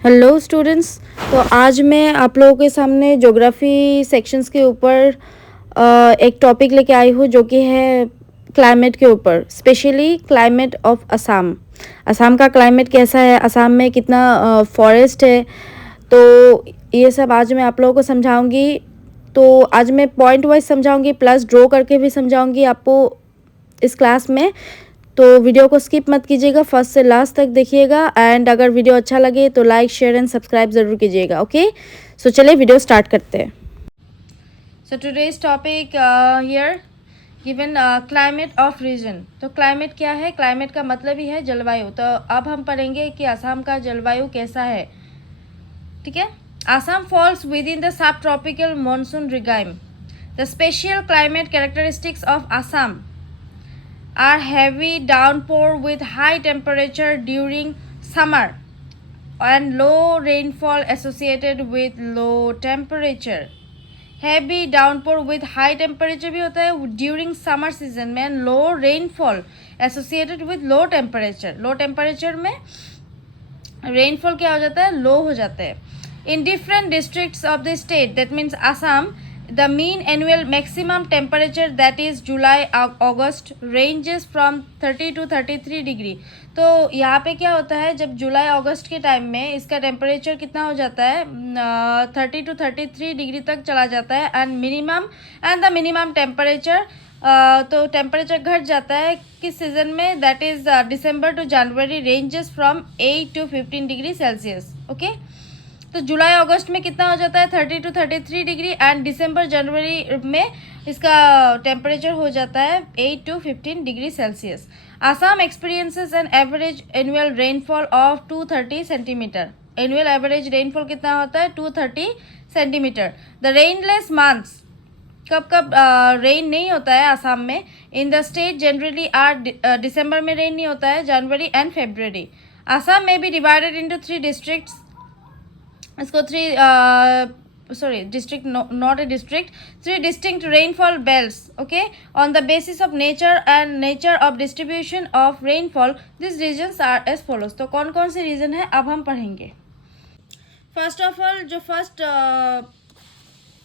Hello students. तो आज मैं आप लोगों के सामने ज्योग्राफी सेक्शंस के ऊपर एक टॉपिक लेके आई हूँ जो कि है क्लाइमेट के ऊपर, specially climate of Assam. Assam का क्लाइमेट कैसा है, असम में कितना फॉरेस्ट है, तो ये सब आज मैं आप लोगों को समझाऊंगी। तो आज मैं पॉइंट वाइज समझाऊंगी, प्लस ड्रॉ करके भी समझाऊंगी आपको इस क्लास में। तो वीडियो को स्किप मत कीजिएगा, फर्स्ट से लास्ट तक देखिएगा। एंड अगर वीडियो अच्छा लगे तो लाइक शेयर एंड सब्सक्राइब ज़रूर कीजिएगा। ओके, सो चलिए वीडियो स्टार्ट करते हैं। So today's topic here given climate of region. तो क्लाइमेट क्या है? क्लाइमेट का मतलब ही है जलवायु। तो अब हम पढ़ेंगे कि असम का जलवायु कैसा है। ठीक है। Assam falls within the sub tropical monsoon regime. The special climate characteristics of Assam are heavy downpour with high temperature during summer and low rainfall associated with low temperature. Heavy downpour with high temperature भी होता है during summer season में, and low rainfall associated with low temperature. Low temperature में rainfall क्या हो जाता है? low हो जाता है. In different districts of the state, that means Assam, the mean annual maximum temperature, that is July August, ranges from 30 to 33 degree. तो यहाँ पे क्या होता है, जब जुलाई अगस्त के टाइम में इसका टेम्परेचर कितना हो जाता है? 30 to 33 डिग्री तक चला जाता है। एंड द मिनिमम टेम्परेचर, तो टेम्परेचर घट जाता है किस सीजन में? That is December to January, ranges from 8 to 15 degree Celsius. Okay, तो जुलाई अगस्त में कितना हो जाता है? 30 to 33 डिग्री। एंड दिसंबर जनवरी में इसका टेम्परेचर हो जाता है 8 to 15 degree Celsius. Assam experiences an average annual rainfall of 230 centimetre. Annual average rainfall कितना होता है? 230 सेंटीमीटर। द रेनलेस मंथ्स, कब कब रेन नहीं होता है आसाम में? In the state generally are, दिसंबर में रेन नहीं होता है, जनवरी एंड फेब्रुवरी। आसाम में बी डिवाइडेड इनटू 3 डिस्ट्रिक्ट्स। इसको district, not a district, 3 distinct rainfall belts. Okay, on the basis of nature and nature of distribution of rainfall, this regions are as follows. तो कौन कौन से region है अब हम पढ़ेंगे। फर्स्ट ऑफ ऑल, जो फर्स्ट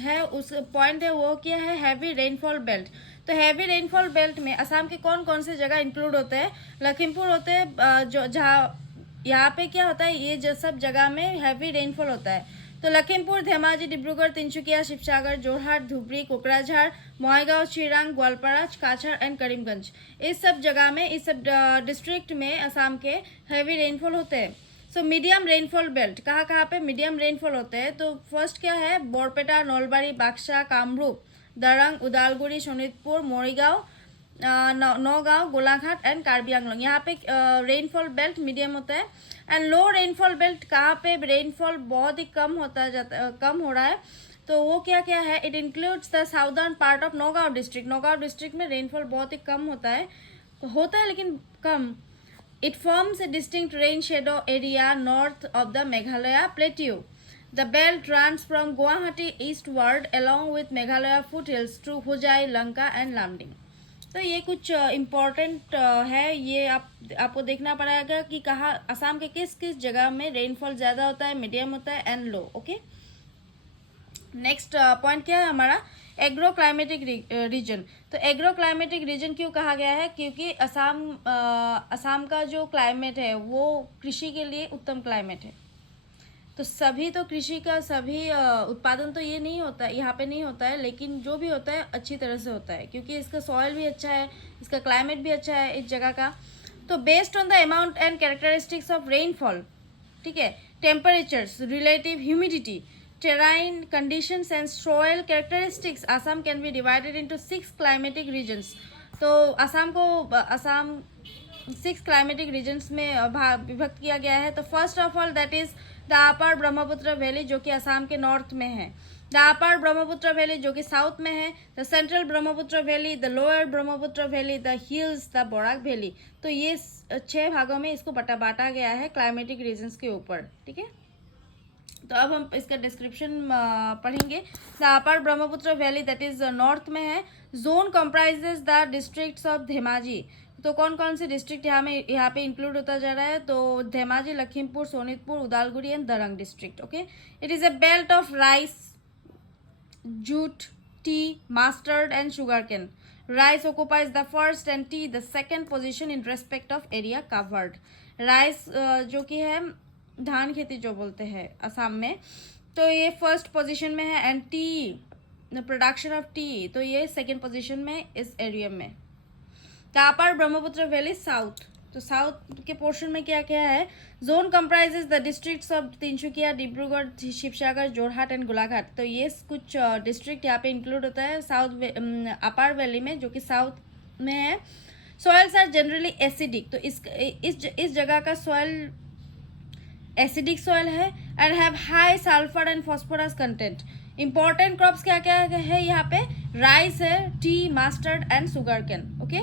है उस पॉइंट है वो क्या है? Heavy rainfall belt. तो हैवी रेनफॉल बेल्ट में असम के कौन कौन से जगह इंक्लूड होते हैं? लखीमपुर होते हैं, जो जहाँ यहाँ पे क्या होता है, ये जो सब जगह में हैवी रेनफॉल होता है। तो लखीमपुर, धेमाजी, डिब्रूगढ़, तिनसुकिया, शिवसागर, जोरहाट, धुबरी, कोकराझार, मोहाईगांव, चिरांग, ग्वालपारा, काछर एंड करीमगंज, इस सब जगह में, इस सब डिस्ट्रिक्ट में असम के हैवी रेनफॉल होते हैं। सो मीडियम रेनफॉल बेल्ट कहाँ कहाँ पे मीडियम रेनफॉल होते हैं? तो फर्स्ट क्या है? बोरपेटा, नलबारी, बाक्सा, कामरूप, दरंग, उदालगुड़ी, शोणितपुर, मोरीगांव, नौगांव, गोलाघाट एंड कार्बी आंगलोंग, यहाँ पे रेनफॉल बेल्ट मीडियम होता है। एंड लो रेनफॉल बेल्ट कहाँ पे रेनफॉल बहुत ही कम कम हो रहा है? तो वो क्या क्या है? It includes the southern part of Naugaon district. Naugaon district में रेनफॉल बहुत ही कम होता है लेकिन कम। It forms a distinct rain shadow area north of the Meghalaya plateau. The belt runs from Guwahati eastward along with Meghalaya foothills to Hojai, Lanka and Lamding. तो ये कुछ important है, ये आपको देखना पड़ेगा कि कहाँ असम के किस किस जगह में रेनफॉल ज़्यादा होता है, मीडियम होता है and low. Okay, next point क्या है हमारा? Agro climatic reason. तो एग्रो क्लाइमेटिक रीजन क्यों कहा गया है? क्योंकि असम का जो क्लाइमेट है वो कृषि के लिए उत्तम क्लाइमेट है। तो सभी तो कृषि का सभी उत्पादन तो ये नहीं होता है, यहाँ पे नहीं होता है, लेकिन जो भी होता है अच्छी तरह से होता है क्योंकि इसका सॉइल भी अच्छा है, इसका क्लाइमेट भी अच्छा है इस जगह का। तो based on the amount and characteristics of rainfall, ठीक है, temperatures, relative humidity, terrain conditions and soil characteristics, Assam can be divided into 6 climatic regions. तो असम 6 climatic regions में विभक्त किया गया है। तो first of all that is the upper Brahmaputra valley, जो कि असम के नॉर्थ में है। द अपर ब्रह्मपुत्र वैली जो कि साउथ में है। The central Brahmaputra valley, the lower Brahmaputra valley, the hills, the Barak valley. तो ये 6 भागों में इसको बांटा गया है क्लाइमेटिक रीजन्स के ऊपर। ठीक है, तो अब हम इसका डिस्क्रिप्शन पढ़ेंगे। The upper Brahmaputra valley that is north में है। Zone comprises the districts of Dhemaji. तो कौन कौन से डिस्ट्रिक्ट यहाँ पे इंक्लूड होता जा रहा है, तो Dhemaji, Lakhimpur, Sonitpur, Udalguri and Darrang district. Okay, it is a belt of rice, jute, tea, mustard and sugarcane. Rice occupies the first and tea the second position in respect of area covered. Rice जो कि है धान खेती जो बोलते हैं असम में, तो ये फर्स्ट पोजीशन में है. And tea, production of tea, तो ये सेकेंड पोजीशन में इस एरिया में. अपर ब्रह्मपुत्र वैली साउथ, तो साउथ के पोर्शन में क्या क्या है. Zone comprises the districts of Tinsukia, Dibrugarh, Sivasagar, Jorhat and Golaghat. तो ये कुछ डिस्ट्रिक्ट यहाँ पे इंक्लूड होता है साउथ अपर वैली में, जो कि साउथ में है. सॉइल्स आर जनरली एसिडिक, तो इस जगह का सॉइल एसिडिक सॉइल है. And have high sulphur and phosphorus content. Important crops क्या क्या है यहाँ पे, राइस है, T, mustard and sugar cane. Okay,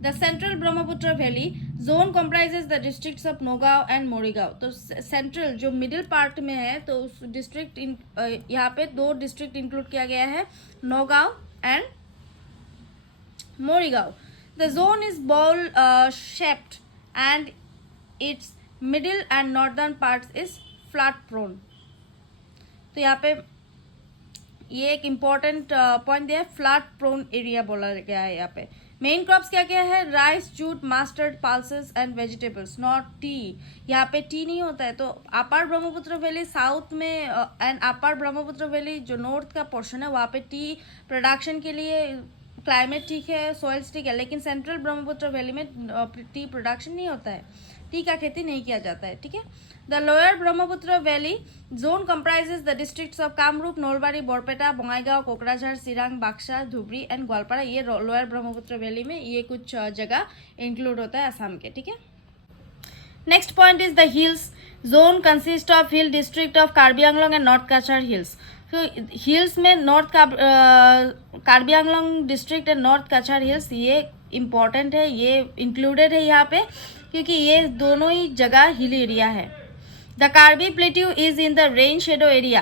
the central Brahmaputra valley zone comprises the districts of Naugaon and Morigaon. तो सेंट्रल जो मिडिल पार्ट में है, तो उस डिस्ट्रिक्ट यहाँ पे दो डिस्ट्रिक्ट इंक्लूड किया गया है, Nagaon and Morigaon. The zone is ball shaped and its middle and northern part is flat prone. तो यहाँ पे ये एक इम्पॉर्टेंट पॉइंट दिया है, फ्लैट प्रोन एरिया बोला गया है यहाँ पे. मेन क्रॉप्स क्या क्या है, rice, jute, mustard, pulses and vegetables, not T. यहाँ पे टी नहीं होता है. तो अपर ब्रह्मपुत्र वैली साउथ में एंड अपर ब्रह्मपुत्र वैली जो नॉर्थ का पोर्शन है, वहाँ पे टी प्रोडक्शन के लिए क्लाइमेट ठीक है, सॉइल्स ठीक है. लेकिन सेंट्रल ब्रह्मपुत्र वैली में टी प्रोडक्शन नहीं होता है, टी का खेती नहीं किया जाता है. ठीक है. The lower Brahmaputra valley zone comprises the districts of Kamrup, Nalbari, Barpeta, Bongaigaon, Kokrajhar, Chirang, Baksa, Dhubri and Gwalpara. ये लोअर ब्रह्मपुत्र वैली में ये कुछ जगह इंक्लूड होता है असम के. ठीक है. Next point is the hills zone consist of hill district of Karbi Anglong and north Cachar hills. तो हिल्स में north Karbi Anglong district and north Cachar hills ये इम्पॉर्टेंट है, ये इंक्लूडेड है यहाँ पे, क्योंकि ये दोनों ही जगह हिल एरिया है. The Karbi plateau is in the rain shadow area.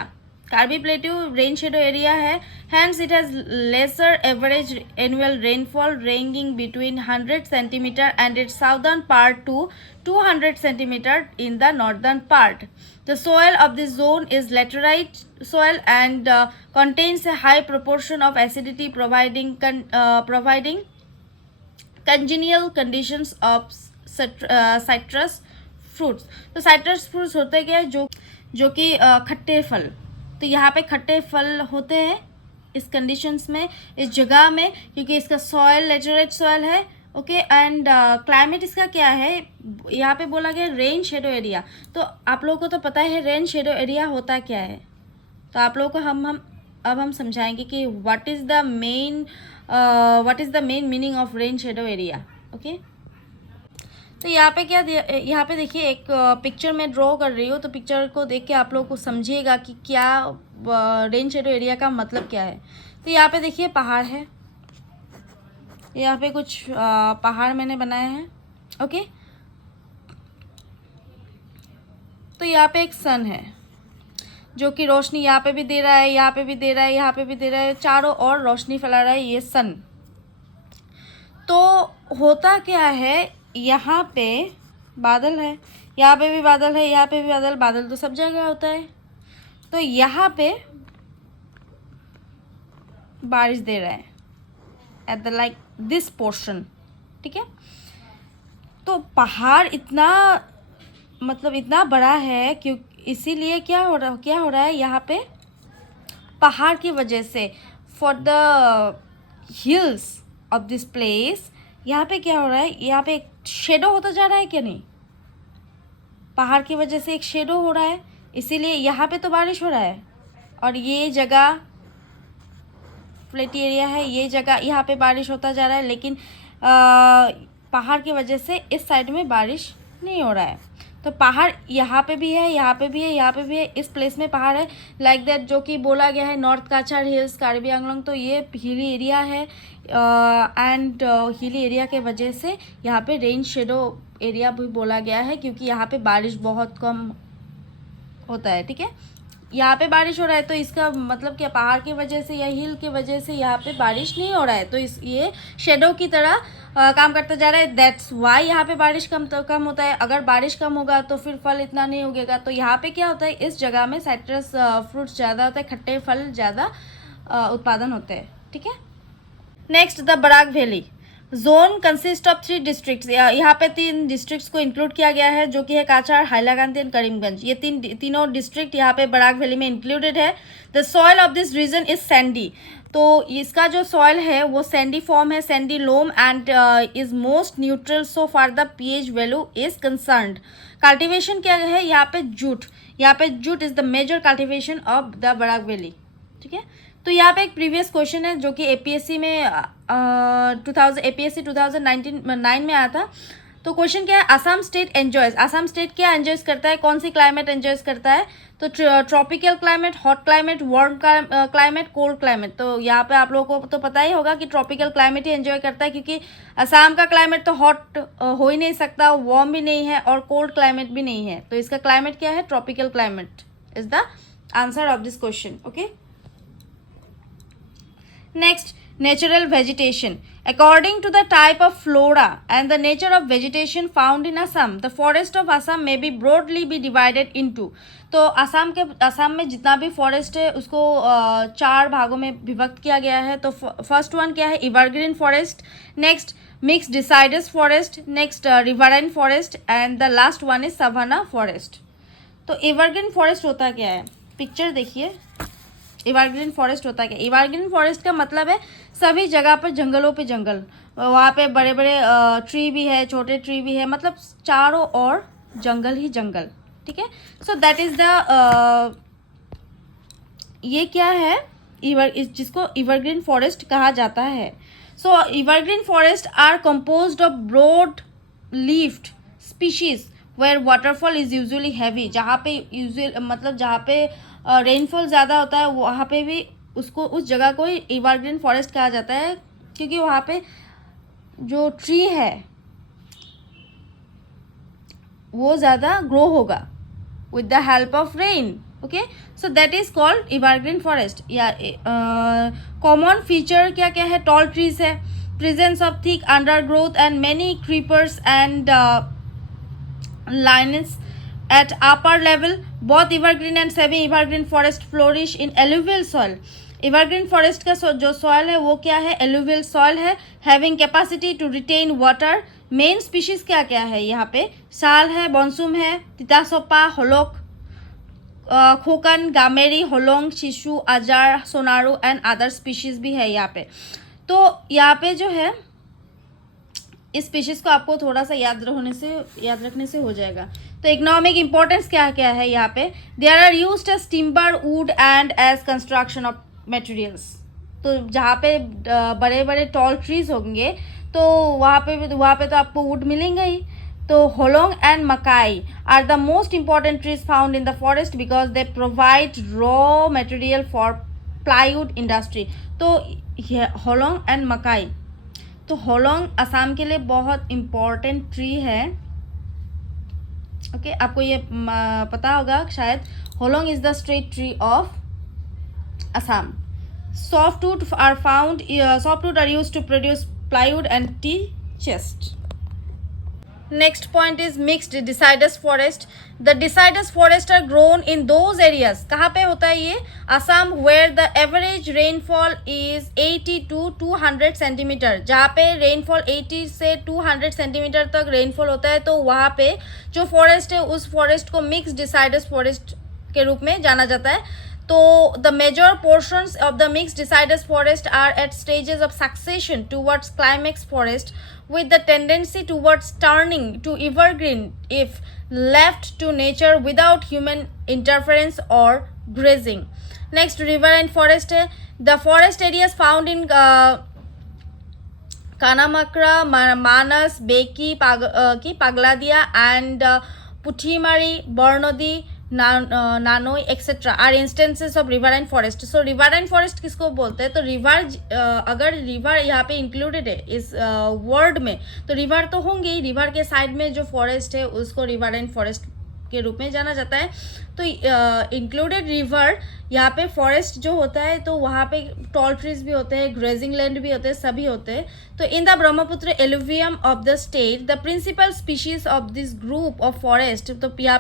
Karbi plateau rain shadow area है. Hence it has lesser average annual rainfall ranging between 100 centimetre and its southern part to 200 centimetre in the northern part. The soil of this zone is laterite soil and contains a high proportion of acidity, providing congenial conditions of citrus fruits. तो citrus fruits होते क्या है, जो कि खट्टे फल. तो यहाँ पे खट्टे फल होते हैं इस कंडीशंस में, इस जगह में, क्योंकि इसका सॉइल लेटराइट सॉइल है. ओके, एंड क्लाइमेट इसका क्या है, यहाँ पे बोला गया रेन शेडो एरिया. तो आप लोगों को तो पता है रेन शेडो एरिया होता क्या है. तो आप लोगों को अब हम समझाएंगे कि what is the main meaning of rain shadow area. Okay, तो यहाँ पे देखिए एक पिक्चर में ड्रॉ कर रही हूँ. तो पिक्चर को देख के आप लोगों को समझिएगा कि क्या रेन शेडो एरिया का मतलब क्या है. तो यहाँ पे देखिए पहाड़ है, यहाँ पे कुछ पहाड़ मैंने बनाए हैं. ओके, तो यहाँ पे एक सन है जो कि रोशनी यहाँ पे भी दे रहा है, यहाँ पे भी दे रहा है, यहाँ पे भी दे रहा है, चारों ओर रोशनी फैला रहा है ये सन. तो होता क्या है, यहाँ पे बादल है, यहाँ पे भी बादल है, यहाँ पे भी बादल. बादल तो सब जगह होता है. तो यहाँ पे बारिश दे रहा है at the like this portion. ठीक है. तो पहाड़ इतना बड़ा है, क्यों इसीलिए क्या हो रहा है यहाँ पे, पहाड़ की वजह से, for the hills of this place, यहाँ पे क्या हो रहा है, यहाँ पे एक शेडो होता जा रहा है क्या नहीं, पहाड़ की वजह से एक शेडो हो रहा है, इसीलिए यहाँ पे तो बारिश हो रहा है. और ये जगह फ्लैटी एरिया है, ये जगह यहाँ पे बारिश होता जा रहा है, लेकिन पहाड़ की वजह से इस साइड में बारिश नहीं हो रहा है. तो पहाड़ यहाँ पे भी है, यहाँ पे भी है, यहाँ पे भी है, इस प्लेस में पहाड़ है लाइक दैट, जो कि बोला गया है नॉर्थ काचार हिल्स, कार्बी आंगलोंग. तो ये हिली एरिया है एंड हिली एरिया के वजह से यहाँ पे रेन शेडो एरिया भी बोला गया है, क्योंकि यहाँ पे बारिश बहुत कम होता है. ठीक है. यहाँ पे बारिश हो रहा है तो इसका मतलब क्या, पहाड़ की वजह से या हिल की वजह से यहाँ पे बारिश नहीं हो रहा है, तो इस ये शेडो की तरह काम करता जा रहा है। दैट्स वाई यहाँ पे बारिश कम होता है। अगर बारिश कम होगा तो फिर फल इतना नहीं उगेगा। तो यहाँ पे क्या होता है, इस जगह में साइट्रस फ्रूट्स ज़्यादा होता है, खट्टे फल ज़्यादा उत्पादन होते हैं। ठीक है। Next, the Barak valley zone consist of 3 districts. यहाँ पे 3 डिस्ट्रिक्ट्स को इंक्लूड किया गया है, जो कि है काचार, हाइलाकांदी एंड करीमगंज। ये तीनों डिस्ट्रिक्ट यहाँ पे बराक वैली में इंक्लूडेड है। The soil of this region is sandy. तो इसका जो सॉइल है वो सैंडी फॉर्म है, sandy loam, and is most neutral so far the pH value is concerned. Cultivation क्या है यहाँ पे, जूट। यहाँ पे jute is the major cultivation of the Barak valley. ठीक है। तो यहाँ पे एक प्रीवियस क्वेश्चन है जो कि एपीएससी में एपीएससी 2019 में आया था। तो क्वेश्चन क्या है, Assam state enjoys, Assam state क्या एंजॉयज करता है, कौन सी क्लाइमेट एंजॉयज करता है? तो tropical climate, hot climate, warm climate, cold climate. तो यहाँ पे आप लोगों को तो पता ही होगा कि ट्रॉपिकल क्लाइमेट ही एंजॉय करता है, क्योंकि असम का क्लाइमेट तो हॉट हो ही नहीं सकता, वार्म भी नहीं है और कोल्ड क्लाइमेट भी नहीं है। तो इसका क्लाइमेट क्या है, tropical climate is the answer of this question. Okay. Next, natural vegetation. According to the type of flora and the nature of vegetation found in Assam, the forest of Assam may be broadly be divided into. तो असम में जितना भी forest है उसको 4 भागों में विभक्त किया गया है। तो फर्स्ट वन क्या है, evergreen forest, next mix deciduous forest, next riverine forest, and the last one is savanna forest. तो एवरग्रीन फॉरेस्ट होता क्या है, पिक्चर देखिए। एवरग्रीन फॉरेस्ट होता है क्या, एवरग्रीन फॉरेस्ट का मतलब है सभी जगह पर जंगलों पे जंगल, वहाँ पे बड़े बड़े ट्री भी है, छोटे ट्री भी है, मतलब चारों ओर जंगल ही जंगल। ठीक है। सो दैट इज द ये क्या है, जिसको एवरग्रीन फॉरेस्ट कहा जाता है। So evergreen forest are composed of broad leafed species where waterfall is usually heavy. जहाँ पे मतलब जहाँ पे रेनफॉल ज़्यादा होता है वहाँ पे भी उस जगह को एवरग्रीन फॉरेस्ट कहा जाता है, क्योंकि वहाँ पे जो ट्री है वो ज़्यादा ग्रो होगा with the help of rain. Okay. So that is called evergreen forest. या कॉमन फीचर क्या क्या है, टॉल ट्रीज है, presence of thick undergrowth and many creepers and lianes at upper level. Both evergreen and semi evergreen forest flourish in alluvial soil. evergreen forest का जो soil है वो क्या है, alluvial soil है, having capacity to retain water. main species क्या क्या है यहाँ पे, साल है, बॉन्सुम है, तितासोपा, होलोक, खोकन, गामेरी, होलोंग, शिशु, अजार, सोनारू एंड अदर स्पीशीज भी है यहाँ पे। तो यहाँ पे जो है इस स्पीशीज को आपको थोड़ा सा याद रखने से हो जाएगा। तो इकोनॉमिक इंपॉर्टेंस क्या क्या है यहाँ पे, there are used as timber, wood and as construction of materials. तो जहाँ पे बड़े बड़े टॉल ट्रीज होंगे तो वहाँ पे तो आपको वुड मिलेंगे ही। तो hollong and makai are the most important trees found in the forest because they provide raw material for plywood industry. तो होलोंग एंड मकाई, तो होलोंग असम के लिए बहुत इम्पॉर्टेंट ट्री है। ओके। आपको ये पता होगा शायद, hollong is the state tree of Assam. Softwood are used to produce plywood and tea chest. Next point is mixed deciduous forest. The deciduous forest are grown in those areas. कहाँ पे होता है ये, Assam, where the average rainfall is 80 to 200 centimetre. जहाँ पे rainfall 80 से 200 centimetre तक rainfall होता है, तो वहाँ पे जो फॉरेस्ट है उस फॉरेस्ट को मिक्स डिसाइडस फॉरेस्ट के रूप में जाना जाता है। तो the major portions of the mixed deciduous forest are at stages of succession towards climax forest, with the tendency towards turning to evergreen if left to nature without human interference or grazing. Next, riverine forest है, the forest areas found in Kanamakra, Manas, Beki, Pagladia and Puthimari, Bornodi, Nanoi etcetera are instances of riverine forest. So riverine forest किसको बोलते हैं, तो river, अगर river यहाँ पे included है इस वर्ड में तो रिवर तो होंगे ही, रिवर के साइड में जो फॉरेस्ट है उसको रिवराइन फॉरेस्ट के रूप में जाना जाता है। तो इंक्लूडेड रिवर, यहाँ पे फॉरेस्ट जो होता है तो वहाँ पे टॉल ट्रीज भी होते हैं, ग्रेजिंग लैंड भी होते हैं, सभी होते हैं। तो in the Brahmaputra alluvium of the state the principal species of this group of forest, तो यहाँ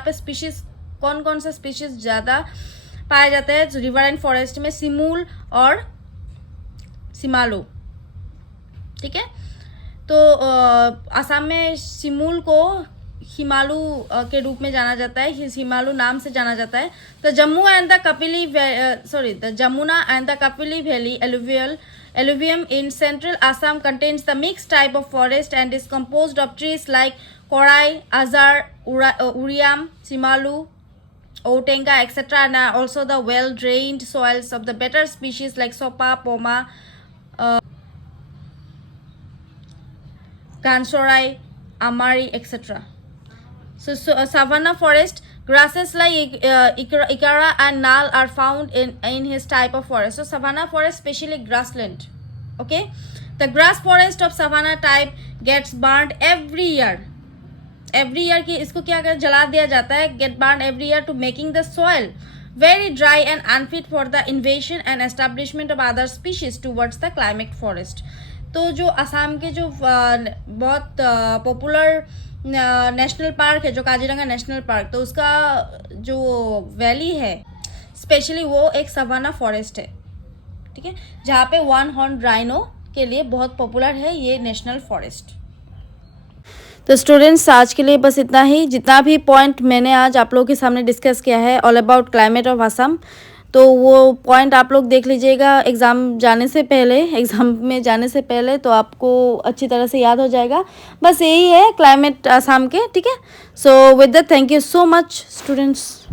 पे स्पीशीज कौन कौन सा स्पीशीज ज़्यादा पाया जाता है रिवर एंड फॉरेस्ट में? सिमूल और सिमालू, ठीक है। तो असम में सिमूल को हिमालू के रूप में जाना जाता है, हिमालू नाम से जाना जाता है। The Jammu and the Kapili the Jamuna and the Kapili valley alluvium in central Assam contains the mixed type of forest and is composed of trees like korai, azar, uriam, simalu, Otenga, etc. and are also the well-drained soils of the better species like sopa, poma, Gansorai, Amari, etc. So savanna forest, grasses like Ikara and Nal are found in his type of forest. So savanna forest, especially grassland. Okay, the grass forest of savanna type gets burnt every year. Every year कि इसको क्या कर जला दिया जाता है, get burned every year to making the soil very dry and unfit for the invasion and establishment of other species towards the climate forest. तो जो असम के जो बहुत पॉपुलर नेशनल पार्क है, जो काजीरंगा नेशनल पार्क, तो उसका जो वैली है स्पेशली वो एक सवाना फॉरेस्ट है, ठीक है, जहाँ पे वन हॉर्न राइनो के लिए बहुत पॉपुलर है ये नेशनल फॉरेस्ट। तो स्टूडेंट्स आज के लिए बस इतना ही। जितना भी पॉइंट मैंने आज आप लोगों के सामने डिस्कस किया है all about climate of Assam, तो वो पॉइंट आप लोग देख लीजिएगा एग्ज़ाम में जाने से पहले, तो आपको अच्छी तरह से याद हो जाएगा। बस यही है क्लाइमेट असम के, ठीक है। So with that thank you so much students.